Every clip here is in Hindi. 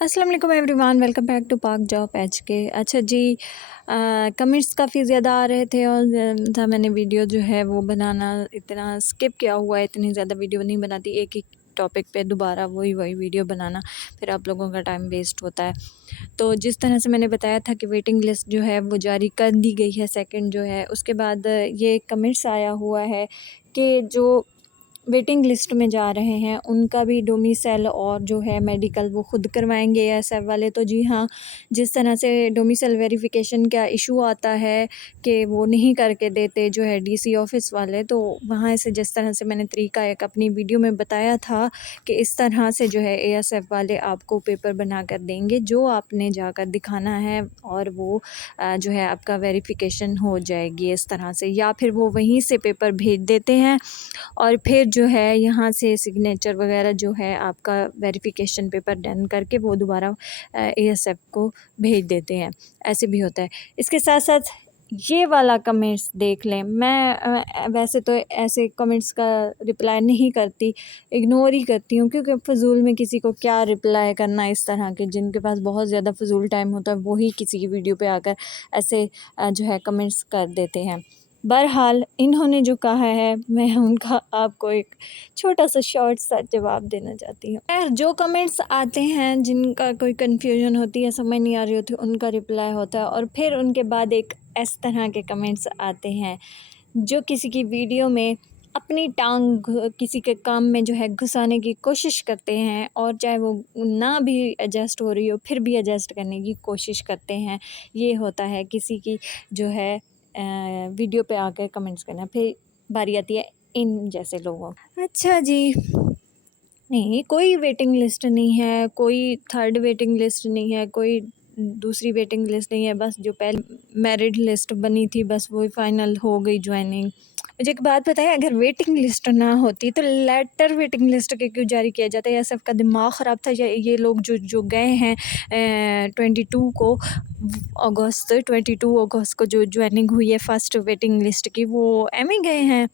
अस्सलाम वालेकुम एवरीवन, वेलकम बैक टू पाक जॉब एचके। अच्छा जी, कमेंट्स काफ़ी ज़्यादा आ रहे थे और था मैंने वीडियो जो है वो बनाना इतना स्किप किया हुआ है, इतनी ज़्यादा वीडियो नहीं बनाती। एक ही टॉपिक पे दोबारा वही वीडियो बनाना, फिर आप लोगों का टाइम वेस्ट होता है। तो जिस तरह से मैंने बताया था कि वेटिंग लिस्ट जो है वो जारी कर दी गई है, सेकंड जो है उसके बाद ये कमेंट्स आया हुआ है कि जो वेटिंग लिस्ट में जा रहे हैं उनका भी डोमिसाइल और जो है मेडिकल वो खुद करवाएंगे एएसएफ वाले। तो जी हाँ, जिस तरह से डोमिसाइल वेरिफिकेशन का इशू आता है कि वो नहीं करके देते जो है डीसी ऑफिस वाले, तो वहाँ से जिस तरह से मैंने तरीका एक अपनी वीडियो में बताया था कि इस तरह से जो है एएसएफ वाले आपको पेपर बना कर देंगे जो आपने जाकर दिखाना है, और वो जो है आपका वेरिफिकेशन हो जाएगी इस तरह से, या फिर वो वहीं से पेपर भेज देते हैं और फिर जो है यहाँ से सिग्नेचर वगैरह जो है आपका वेरिफिकेशन पेपर डन करके वो दोबारा एएसएफ को भेज देते हैं। ऐसे भी होता है। इसके साथ साथ ये वाला कमेंट्स देख लें। मैं वैसे तो ऐसे कमेंट्स का रिप्लाई नहीं करती, इग्नोर ही करती हूँ, क्योंकि फ़िज़ूल में किसी को क्या रिप्लाई करना। इस तरह के जिनके पास बहुत ज़्यादा फ़िज़ूल टाइम होता है वही किसी की वीडियो पे आकर ऐसे जो है कमेंट्स कर देते हैं। बहरहाल इन्होंने जो कहा है मैं उनका आपको एक छोटा सा शॉर्ट सा जवाब देना चाहती हूँ। खैर, जो कमेंट्स आते हैं जिनका कोई कन्फ्यूजन होती है, समझ नहीं आ रही होती, उनका रिप्लाई होता है, और फिर उनके बाद एक इस तरह के कमेंट्स आते हैं जो किसी की वीडियो में अपनी टांग किसी के काम में जो है घुसाने की कोशिश करते हैं, और चाहे वो ना भी एडजस्ट हो रही हो फिर भी एडजस्ट करने की कोशिश करते हैं। ये होता है किसी की जो है वीडियो पे आकर कमेंट्स करना। फिर बारी आती है इन जैसे लोगों। अच्छा जी, नहीं कोई वेटिंग लिस्ट नहीं है, कोई थर्ड वेटिंग लिस्ट नहीं है, कोई दूसरी वेटिंग लिस्ट नहीं है, बस जो पहले मेरिट लिस्ट बनी थी बस वही फाइनल हो गई ज्वाइनिंग। मुझे एक बात बताएं, अगर वेटिंग लिस्ट ना होती तो लेटर वेटिंग लिस्ट के क्यों जारी किया जाता है? या सबका दिमाग ख़राब था, या ये लोग जो जो गए हैं 22 अगस्त को जो ज्वाइनिंग हुई है फ़र्स्ट वेटिंग लिस्ट की, वो एम गए हैं?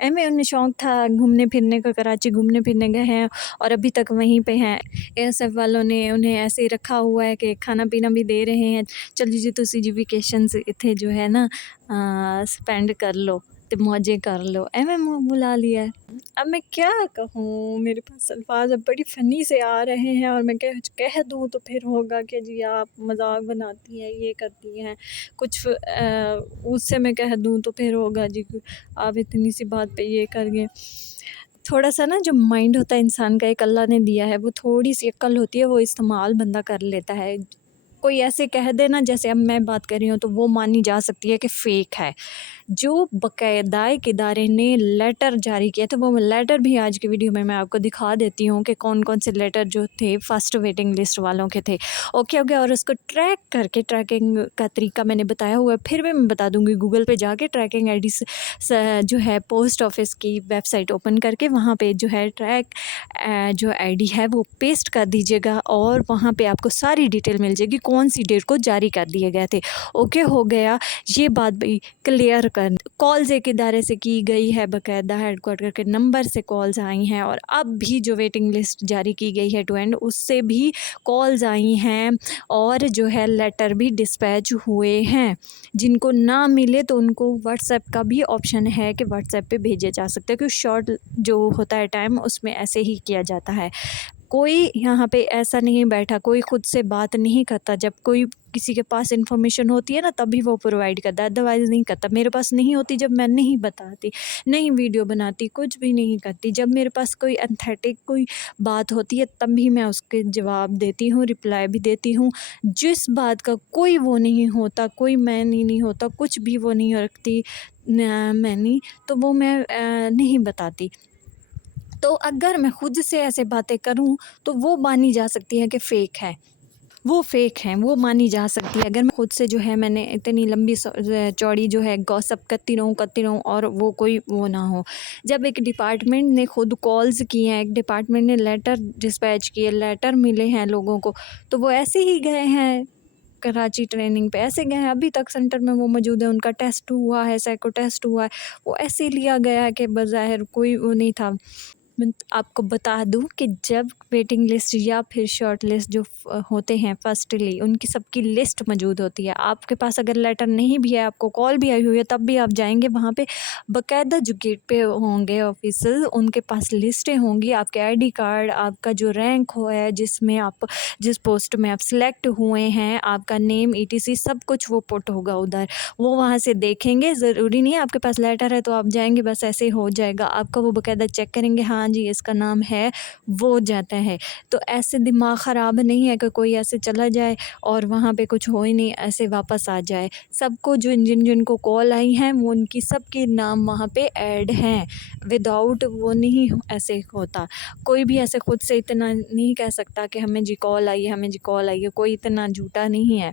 एम उन्हें शौक़ था घूमने फिरने का, कराची घूमने फिरने गए हैं और अभी तक वहीं पे हैं। एएसएफ वालों ने उन्हें ऐसे ही रखा हुआ है कि खाना पीना भी दे रहे हैं, चलो जी तुसी जी वेकेशंस इत्थे जो है ना स्पेंड कर लो ते मौजे कर लो, एवें मुँह बुला लिया है। अब मैं क्या कहूँ, मेरे पास अल्फाज अब बड़ी फ़नी से आ रहे हैं, और मैं कह दूँ तो फिर होगा कि जी आप मजाक बनाती हैं, ये करती हैं कुछ, उससे मैं कह दूँ तो फिर होगा जी आप इतनी सी बात पे ये कर गए। थोड़ा सा ना जो माइंड होता है इंसान का, एक अल्लाह ने दिया है, वो थोड़ी सी अक्ल होती है, वो इस्तेमाल बंदा कर लेता है। कोई ऐसे कह देना जैसे अब मैं बात कर रही हूँ तो वो मानी जा सकती है कि फ़ेक है। जो बाकायदा एक इदारे ने लेटर जारी किया था, वो लेटर भी आज की वीडियो में मैं आपको दिखा देती हूँ कि कौन कौन से लेटर जो थे फर्स्ट वेटिंग लिस्ट वालों के थे। ओके ओके, और उसको ट्रैक करके, ट्रैकिंग का तरीका मैंने बताया हुआ है, फिर भी मैं बता दूँगी। गूगल पे जाके ट्रैकिंग आईडी जो है पोस्ट ऑफिस की वेबसाइट ओपन करके वहाँ पे जो है ट्रैक जो आईडी है वो पेस्ट कर दीजिएगा, और वहाँ पे आपको सारी डिटेल मिल जाएगी कौन सी डेट को जारी कर दिए गए थे। ओके हो गया, ये बात भी क्लियर कर। कॉल्स एक इदारे से की गई है, बाकायदा हेडक्वार्टर के नंबर से कॉल्स आई हैं, और अब भी जो वेटिंग लिस्ट जारी की गई है टू एंड, उससे भी कॉल्स आई हैं, और जो है लेटर भी डिस्पैच हुए हैं। जिनको ना मिले तो उनको व्हाट्सएप का भी ऑप्शन है कि व्हाट्सएप पे भेजे जा सकते हैं, क्योंकि शॉर्ट जो होता है टाइम उसमें ऐसे ही किया जाता है। कोई यहाँ पे ऐसा नहीं बैठा, कोई खुद से बात नहीं करता। जब कोई किसी के पास इन्फॉर्मेशन होती है ना तभी वो प्रोवाइड करता है, अदरवाइज़ नहीं करता। मेरे पास नहीं होती जब मैं नहीं बताती, नहीं वीडियो बनाती, कुछ भी नहीं करती। जब मेरे पास कोई एंथेटिक कोई बात होती है तब भी मैं उसके जवाब देती हूँ, रिप्लाई भी देती हूँ। जिस बात का कोई वो नहीं होता, कोई मैनी नहीं होता, कुछ भी वो नहीं रखती मैनी, तो वो मैं नहीं बताती। तो अगर मैं खुद से ऐसे बातें करूं तो वो मानी जा सकती है कि फ़ेक है, वो फ़ेक हैं, वो मानी जा सकती है। अगर मैं खुद से जो है मैंने इतनी लंबी चौड़ी जो है गॉसिप करती रहूँ और वो कोई वो ना हो। जब एक डिपार्टमेंट ने खुद कॉल्स की हैं, एक डिपार्टमेंट ने लेटर डिस्पैच किए, लेटर मिले हैं लोगों को, तो वो ऐसे ही गए हैं कराची ट्रेनिंग पे, ऐसे गए हैं। अभी तक सेंटर में वो मौजूद है, उनका टेस्ट हुआ है, साइको टेस्ट हुआ है, वो ऐसे ही लिया गया है कि बज़ाहिर कोई वो नहीं था। मैं आपको बता दूं कि जब वेटिंग लिस्ट या फिर शॉर्ट लिस्ट जो होते हैं फर्स्टली, उनकी सबकी लिस्ट मौजूद होती है। आपके पास अगर लेटर नहीं भी है, आपको कॉल भी आई हुई है, तब भी आप जाएंगे वहाँ पे, बाकायदा जो गेट पे होंगे ऑफिसर्स, उनके पास लिस्टें होंगी, आपके आईडी कार्ड, आपका जो रैंक हो है, जिसमें आप जिस पोस्ट में आप सिलेक्ट हुए हैं, आपका नेम ईटीसी सब कुछ वो पुट होगा उधर। वो वहाँ से देखेंगे, ज़रूरी नहीं है आपके पास लेटर है तो आप जाएंगे बस ऐसे हो जाएगा, आपका वो बाकायदा चेक करेंगे, हाँ जी इसका नाम है, वो जाता है। तो ऐसे दिमाग ख़राब नहीं है कि कोई ऐसे चला जाए और वहाँ पे कुछ हो ही नहीं, ऐसे वापस आ जाए। सबको जो जिनको कॉल आई हैं वो उनकी सबके नाम वहाँ पे ऐड हैं, विदाउट वो नहीं ऐसे होता। कोई भी ऐसे खुद से इतना नहीं कह सकता कि हमें जी कॉल आई है, हमें जी कॉल आई है, कोई इतना झूठा नहीं है।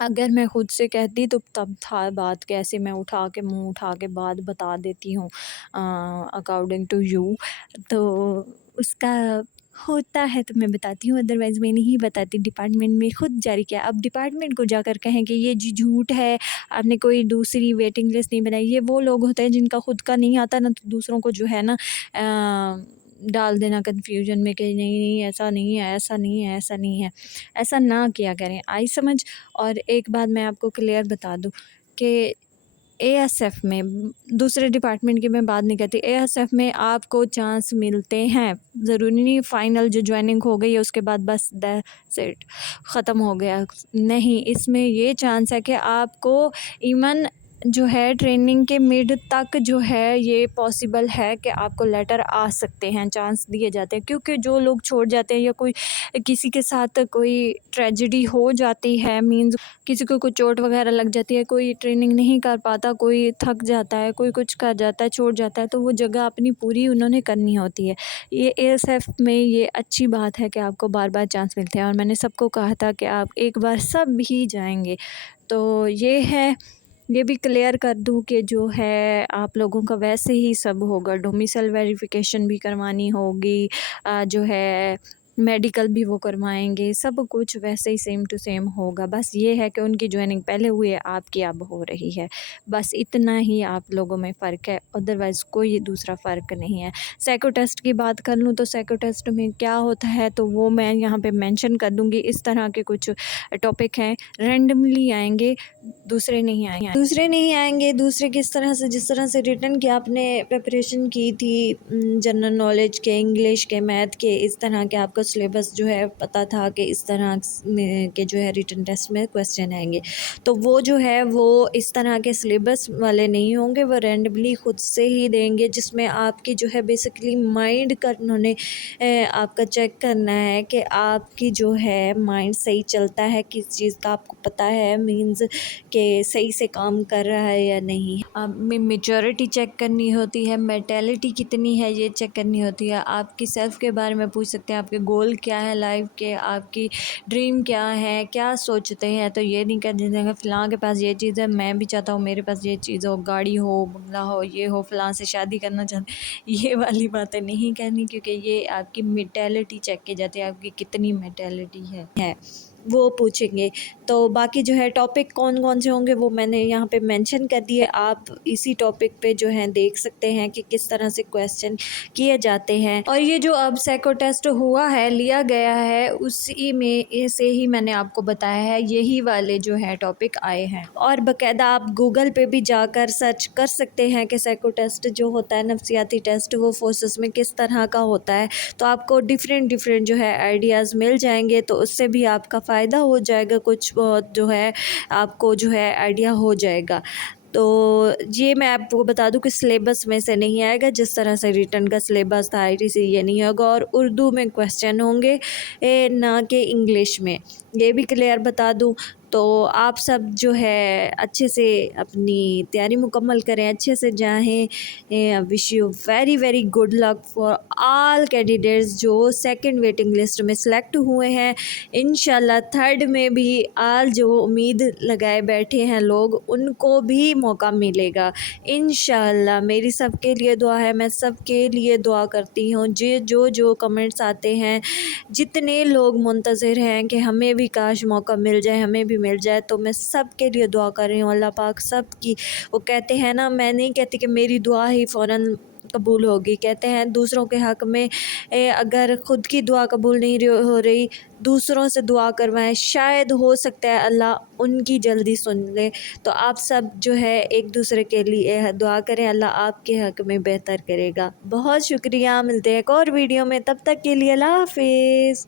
अगर मैं खुद से कहती तो तब था बात, कैसे मैं उठा के मुँह उठा के बात बता देती हूँ अकॉर्डिंग टू यू। तो उसका होता है तो मैं बताती हूँ, अदरवाइज़ मैं नहीं बताती। डिपार्टमेंट में खुद जारी किया, अब डिपार्टमेंट को जाकर कहें कि ये जी झूठ है, आपने कोई दूसरी वेटिंग लिस्ट नहीं बनाई। ये वो लोग होते हैं जिनका खुद का नहीं आता ना, तो दूसरों को जो है ना डाल देना कन्फ्यूजन में कि नहीं नहीं ऐसा नहीं है, ऐसा नहीं है, ऐसा नहीं है। ऐसा ना किया करें, आई समझ। और एक बात मैं आपको क्लियर बता दूँ कि एएसएफ में, दूसरे डिपार्टमेंट की मैं बात नहीं करती, एएसएफ में आपको चांस मिलते हैं। ज़रूरी नहीं फाइनल जो ज्वाइनिंग हो गई है उसके बाद बस दैट्स इट, ख़त्म हो गया। नहीं, इसमें ये चांस है कि आपको इवन जो है ट्रेनिंग के मिड तक जो है ये पॉसिबल है कि आपको लेटर आ सकते हैं, चांस दिए जाते हैं। क्योंकि जो लोग छोड़ जाते हैं या कोई किसी के साथ कोई ट्रेजेडी हो जाती है, मीन्स किसी को कोई चोट वगैरह लग जाती है, कोई ट्रेनिंग नहीं कर पाता, कोई थक जाता है, कोई कुछ कर जाता है, छोड़ जाता है, तो वो जगह अपनी पूरी उन्होंने करनी होती है। ये एएसएफ में ये अच्छी बात है कि आपको बार बार चांस मिलते हैं। और मैंने सबको कहा था कि आप एक बार सब ही जाएंगे। तो ये है, ये भी क्लियर कर दूँ कि जो है आप लोगों का वैसे ही सब होगा, डोमिसाइल वेरिफिकेशन भी करवानी होगी, जो है मेडिकल भी वो करवाएंगे, सब कुछ वैसे ही सेम टू सेम होगा। बस ये है कि उनकी ज्वाइनिंग पहले हुई है, आपकी अब हो रही है, बस इतना ही आप लोगों में फ़र्क है, अदरवाइज़ कोई दूसरा फ़र्क नहीं है। साइको टेस्ट की बात कर लूँ तो साइको टेस्ट में क्या होता है तो वो मैं यहाँ पे मेंशन कर दूँगी। इस तरह के कुछ टॉपिक हैं, रैंडमली आएंगे, दूसरे किस तरह से, जिस तरह से रिटन की आपने प्रिपरेशन की थी, जनरल नॉलेज के, इंग्लिश के, मैथ के, इस तरह के आपका सिलेबस जो है पता था कि इस तरह के जो है रिटन टेस्ट में क्वेश्चन आएंगे। तो वो जो है वो इस तरह के सिलेबस वाले नहीं होंगे, वो रैंडमली खुद से ही देंगे, जिसमें आपकी जो है बेसिकली माइंड का उन्होंने आपका चेक करना है कि आपकी जो है माइंड सही चलता है, किस चीज़ का आपको पता है, मीन्स कि सही से काम कर रहा है या नहीं। में मेच्योरिटी चेक करनी होती है, मेंटालिटी कितनी है ये चेक करनी होती है। आपकी सेल्फ़ के बारे में पूछ सकते हैं, आपके गोल क्या है लाइफ के, आपकी ड्रीम क्या है, क्या सोचते हैं। तो ये नहीं कर देंगे फ़लाँ के पास ये चीज़ है, मैं भी चाहता हूँ मेरे पास ये चीज़ हो, गाड़ी हो, बंगला हो, ये हो, फ़लाँ से शादी करना चाहते, ये वाली बातें नहीं कहनी, क्योंकि ये आपकी मेंटालिटी चेक की जाती है, आपकी कितनी मेंटालिटी है वो पूछेंगे। तो बाकी जो है टॉपिक कौन कौन से होंगे वो मैंने यहाँ पे मेंशन कर दिए, आप इसी टॉपिक पे जो है देख सकते हैं कि किस तरह से क्वेश्चन किए जाते हैं। और ये जो अब साइको टेस्ट हुआ है, लिया गया है, उसी में से ही मैंने आपको बताया है, यही वाले जो है टॉपिक आए हैं। और बाकायदा आप गूगल पे भी जाकर सर्च कर सकते हैं कि साइको टेस्ट जो होता है, नफ्सियाती टेस्ट, वो फोर्सेस में किस तरह का होता है। तो आपको डिफरेंट जो है आइडियाज़ मिल जाएंगे, तो उससे भी आपका फ़ायदा हो जाएगा, कुछ बहुत जो है आपको जो है आइडिया हो जाएगा। तो ये मैं आपको बता दूं कि सिलेबस में से नहीं आएगा, जिस तरह से रिटन का सिलेबस था आईटीसी, ये नहीं होगा। और उर्दू में क्वेश्चन होंगे, ना कि इंग्लिश में, ये भी क्लियर बता दूं। तो आप सब जो है अच्छे से अपनी तैयारी मुकम्मल करें, अच्छे से जाएं। Wish you very very good luck for all candidates जो सेकंड वेटिंग लिस्ट में सिलेक्ट हुए हैं। इंशाल्लाह थर्ड में भी आज जो उम्मीद लगाए बैठे हैं लोग, उनको भी मौका मिलेगा इंशाल्लाह। मेरी सबके लिए दुआ है, मैं सबके लिए दुआ करती हूँ। जो कमेंट्स आते हैं, जितने लोग मुंतज़िर हैं कि हमें भी काश मौका मिल जाए, हमें भी मिल जाए, तो मैं सब के लिए दुआ कर रही हूँ। अल्लाह पाक सब की, वो कहते हैं ना, मैं नहीं कहती कि मेरी दुआ ही फ़ौरन कबूल होगी। कहते हैं दूसरों के हक़ में अगर ख़ुद की दुआ कबूल नहीं हो रही, दूसरों से दुआ करवाएं, शायद हो सकता है अल्लाह उनकी जल्दी सुन ले। तो आप सब जो है एक दूसरे के लिए दुआ करें, अल्लाह आपके हक़ में बेहतर करेगा। बहुत शुक्रिया, मिलते हैं एक और वीडियो में, तब तक के लिए अल्लाह हाफ़िज़।